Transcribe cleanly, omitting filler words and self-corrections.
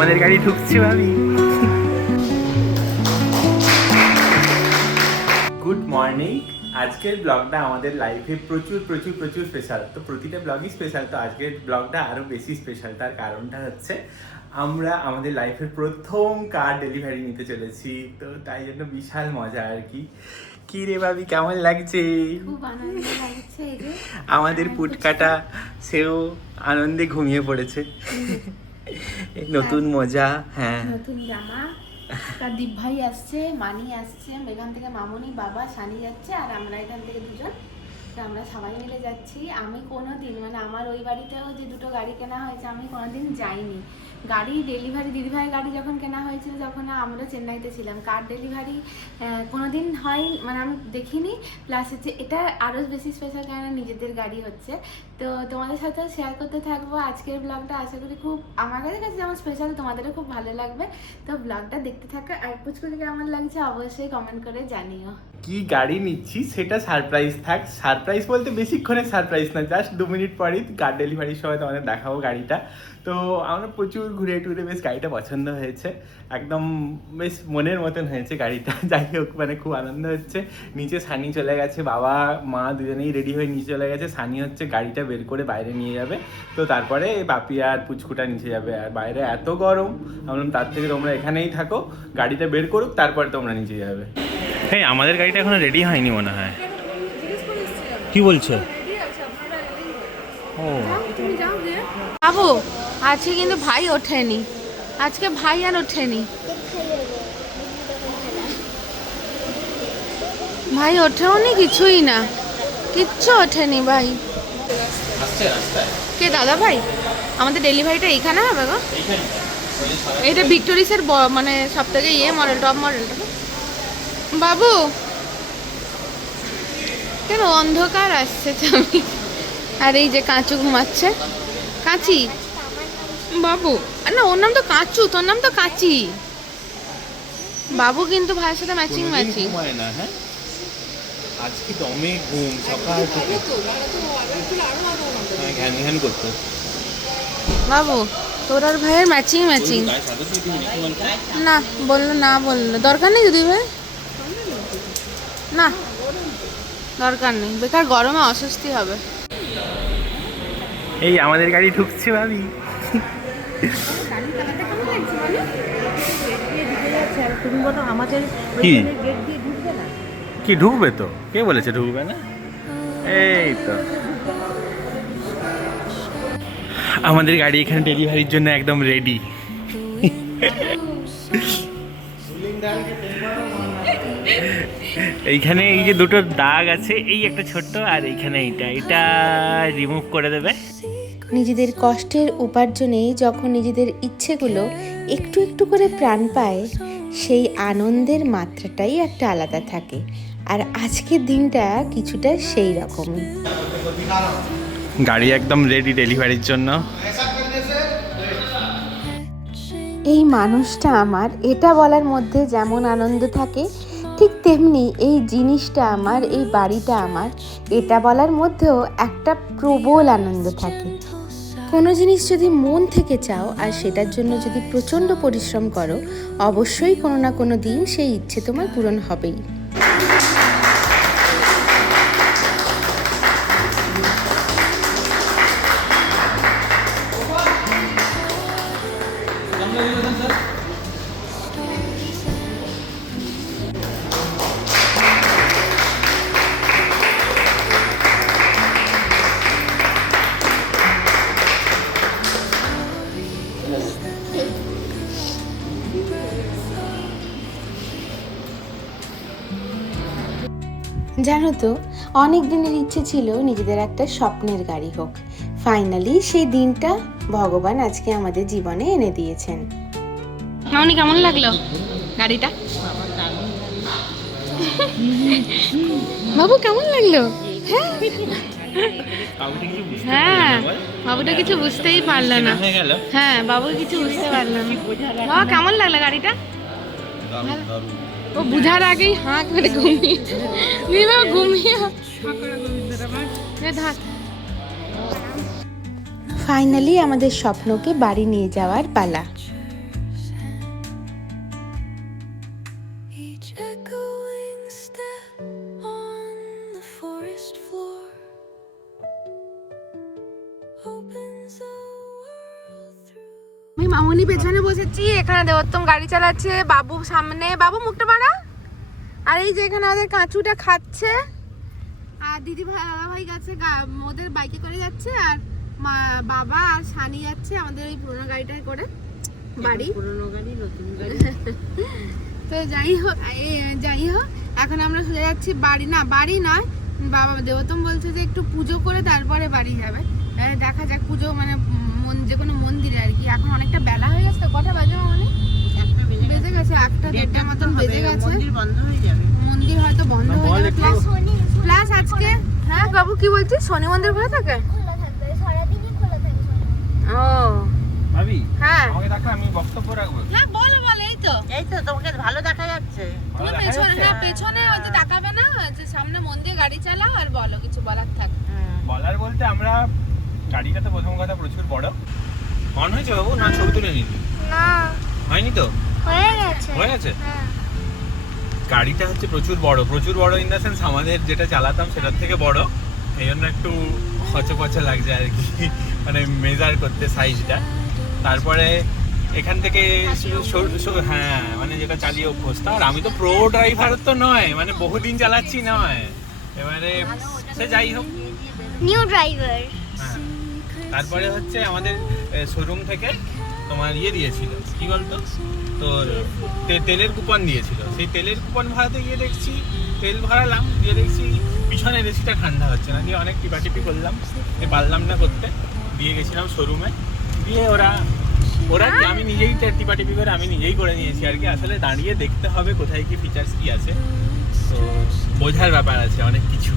আমাদের গাড়ি ঢুকছে ভাবি। Good morning. আজকের ব্লগটা আমাদের লাইফে প্রচুর প্রচুর প্রচুর স্পেশাল। তো প্রতিটা ব্লগই স্পেশাল, তো আজকের ব্লগটা আরও বেশি স্পেশাল। তার কারণটা হচ্ছে আমরা আমাদের লাইফের প্রথম কার ডেলিভারি নিতে চলেছি, তো তাই জন্য বিশাল মজা আর কি। কি রে ভাবি, কেমন লাগছে? খুব আনন্দ লাগছে। আমাদের পুটকাটা সেও আনন্দে ঘুমিয়ে পড়েছে। নতুন মজা, হ্যাঁ, নতুন জামা। তার দীপ ভাই আসছে, মানি আসছে, এখান থেকে মামনি, বাবা, সানি যাচ্ছে, আর আমরা এখান থেকে দুজন। তো আমরা সবাই মিলে যাচ্ছি। আমি কোনোদিন মানে আমার ওই বাড়িতেও যে দুটো গাড়ি কেনা হয়েছে, আমি কোনোদিন যাইনি। গাড়ি ডেলিভারি দিদিভাইয়ের গাড়ি যখন কেনা হয়েছিল তখন আমরা চেন্নাইতে ছিলাম। কার ডেলিভারি কোনোদিন হয় মানে আমি দেখিনি। প্লাস হচ্ছে এটা আরও বেশি স্পেশাল, কেননা নিজেদের গাড়ি হচ্ছে। তো তোমাদের সাথেও শেয়ার করতে থাকবো আজকের ব্লগটা। আশা করি খুব আমার কাছে যেমন স্পেশাল তোমাদেরও খুব ভালো লাগবে। তো ব্লগটা দেখতে থাকো। আর পুচকুকে কেমন লাগছে অবশ্যই কমেন্ট করে জানিও। কি গাড়ি নিচ্ছি সেটা সারপ্রাইজ থাক। সারপ্রাইজ বলতে বেশিক্ষণের সারপ্রাইজ না, জাস্ট 2 মিনিট পরেই কার ডেলিভারির সময় তোমাদের দেখাবো গাড়িটা। তো আমরা প্রচুর ঘুরে টুরে বেশ গাড়িটা পছন্দ হয়েছে, একদম বেশ মনের মতন হয়েছে গাড়িটা। যাই হোক, মানে খুব আনন্দ হচ্ছে। নিচে সানি চলে গেছে, বাবা মা দুজনেই রেডি হয়ে নিচে চলে গেছে। সানি হচ্ছে গাড়িটা বের করে বাইরে নিয়ে যাবে, তো তারপরে বাপি আর পুচকুটা নিচে যাবে। আর বাইরে এত গরম, আমি বললাম তার থেকে তোমরা এখানেই থাকো, গাড়িটা বের করুক তারপরে তোমরা নিচে যাবে। হ্যাঁ, আমাদের গাড়িটা এখনো রেডি হয়নি মনে হয়। কি বলছো? ও বাবু, আজকে কিন্তু ভাই ওঠেনি। আজকে ভাই আর ওঠেনি। ভাই ওঠেও নি, কিছুই না, কিচ্ছু ওঠেনি ভাই। কে দাদা ভাই? আমাদের ডেলিভারিটা এইখানে হবে গো। এটা ভিক্টোরিসের মানে সব থেকে মডেল, টপ মডেলটা। বাবু কেন অন্ধকার আসছে তুমি? আর এই যে কাঁচু ঘুমাচ্ছে। কাঁচি বাবু, না ওর নাম তো কাঁচু, তোর নাম তো কাঁচি। বাবু কিন্তু ভাইয়ের সাথে ম্যাচিং ম্যাচিং। হ্যাঁ, আজকে দমে ঘুম সকাল থেকে ঘ্যান ঘ্যান করতো। বাবু তোর আর ভাইয়ের ম্যাচিং ম্যাচিং। না বললো, না বললো দরকার নেই দিদি ভাই, না দরকার নেই, বেকার গরমে অস্বস্তি হবে। এই আমাদের গাড়ি ঢুকছে ভাবি। কি কি ঢুকবে তো? কে বলেছে ঢুকবে না? এই তো আমাদের গাড়ি এখানে ডেলিভারির জন্য একদম রেডি। এইখানে এই যে দুটো দাগ আছে, এই একটা ছোট্ট, আর এইখানে এটা রিমুভ করে দেবে। নিজেদের কষ্টের উপার্জনে যখন নিজেদের ইচ্ছেগুলো একটু একটু করে প্রাণ পায়, সেই আনন্দের মাত্রাটাই একটা আলাদা থাকে। আর আজকের দিনটা কিছুটা সেই রকমই। গাড়ি একদম রেডি ডেলিভারির জন্য। এই মানুষটা আমার, এটা বলার মধ্যে যেমন আনন্দ থাকে, ঠিক তেমনি এই জিনিসটা আমার, এই বাড়িটা আমার, এটা বলার মধ্যেও একটা প্রবল আনন্দ থাকে। কোনো জিনিস যদি মন থেকে চাও আর সেটার জন্য যদি প্রচণ্ড পরিশ্রম করো, অবশ্যই কোনো না কোনো দিন সেই ইচ্ছে তোমার পূরণ হবেই। জানো তো, অনেক দিনের ইচ্ছে ছিল নিজেদের একটা স্বপ্নের গাড়ি হোক। ফাইনালি সেই দিনটা ভগবান আজকে আমাদের জীবনে এনে দিয়েছেন। মামনি কেমন লাগলো গাড়িটা? বাবু কেমন লাগলো? হ্যাঁ, বাবুটা কিছু বুঝতেই পারলো না। হ্যাঁ, বাবু কিছু বুঝতে পারলো না। বাবা কেমন লাগলো গাড়িটা? ও বুঝার আগেই হাঁ করে ঘুমিয়ে ফাইনালি আমাদের স্বপ্নকে বাড়ি নিয়ে যাওয়ার পালা। আমি মামুনি পেছনে বসেছি, এখানে দেবোত্তম গাড়ি চালাচ্ছে, বাবু সামনে, বাবু মুখটা বাড়া। আর এই যে এখানে আমাদের কাঁচুটা খাচ্ছে, আর দিদি ভাই দাদা ভাই গেছে ওদের বাইকে করে যাচ্ছে, আর বাবা আর সানি যাচ্ছে আমাদের ওই পুরোনো গাড়িটায় করে বাড়ি। পুরোনো গাড়ি নতুন গাড়ি। তো যাই হোক এখন আমরা সোজা যাচ্ছি বাড়ি, না বাড়ি নয়, বাবা দেবোত্তম বলছে যে একটু পুজো করে তারপরে বাড়ি যাবে। দেখা যাক পুজো মানে যে কোনো মন্দিরে আর কি। এখন অনেকটা বেলা হয়ে গেছে, তো কটা বাজে মানে বেজে গেছে 1-1:30 মতন বেজে গেছে। মন্দির বন্ধ হয়ে যাবে। মন্দির হয়তো বন্ধ হয়ে যাবে, প্লাস আজকে হ্যাঁ বাবু কি বলছিস, শনি মন্দির খোলা থাকে? খোলা থাকবে, সারাদিনই খোলা থাকে। ও ভাবি হ্যাঁ আমাকে দেখো, আমি বক্তব্য রাখবো। হ্যাঁ বলো এই তো এই তো তোমাকে ভালো দেখা যাচ্ছে। তুমি পেছনে, হ্যাঁ পেছনে হয়তো তাকাবে না, যে সামনে মন্দির গাড়ি চালাও আর বলো কিছু বলার থাকে। বলার বলতে আমরা গাড়িটা তো প্রথম কথা প্রচুর বড়। অন হয়েছে বাবু না ছবি তুলে নিবি? না, হয়নি তো? হয়ে গেছে। হয়ে গেছে। হ্যাঁ। গাড়িটা হচ্ছে প্রচুর বড় ইন দ্য সেন্স আমাদের যেটা চালাতাম সেটার থেকে বড়, এই জন্য একটু হচপচে লাগছে আর কি, মানে মেজার করতে সাইজটা। তারপরে এখান থেকে হ্যাঁ মানে যেটা চালিয়ে অভ্যস্ত, আর আমি তো প্রো ড্রাইভার তো নয়, মানে বহুদিন চালাচ্ছি নয়, এবারে সে যাই হোক। New driver. হ্যাঁ তারপরে হচ্ছে আমাদের শোরুম থেকে তোমার ইয়ে দিয়েছিল, কি বলতো তোর তেলের কুপন দিয়েছিল। সেই তেলের কুপন ভরাতে গিয়ে দেখছি, তেল ভরালাম, দিয়ে দেখছি পিছনের এসিটা ঠান্ডা হচ্ছে না, দিয়ে অনেক টিপাটিপি করলাম, পারলাম না করতে, দিয়ে গেছিলাম শোরুমে, দিয়ে ওরা কি আমি নিজেই টিপাটিপি করে আমি নিজেই করে নিয়েছি আর কি। আসলে দাঁড়িয়ে দেখতে হবে কোথায় কি ফিচার্স কি আছে, তো বোঝার ব্যাপার আছে অনেক কিছু।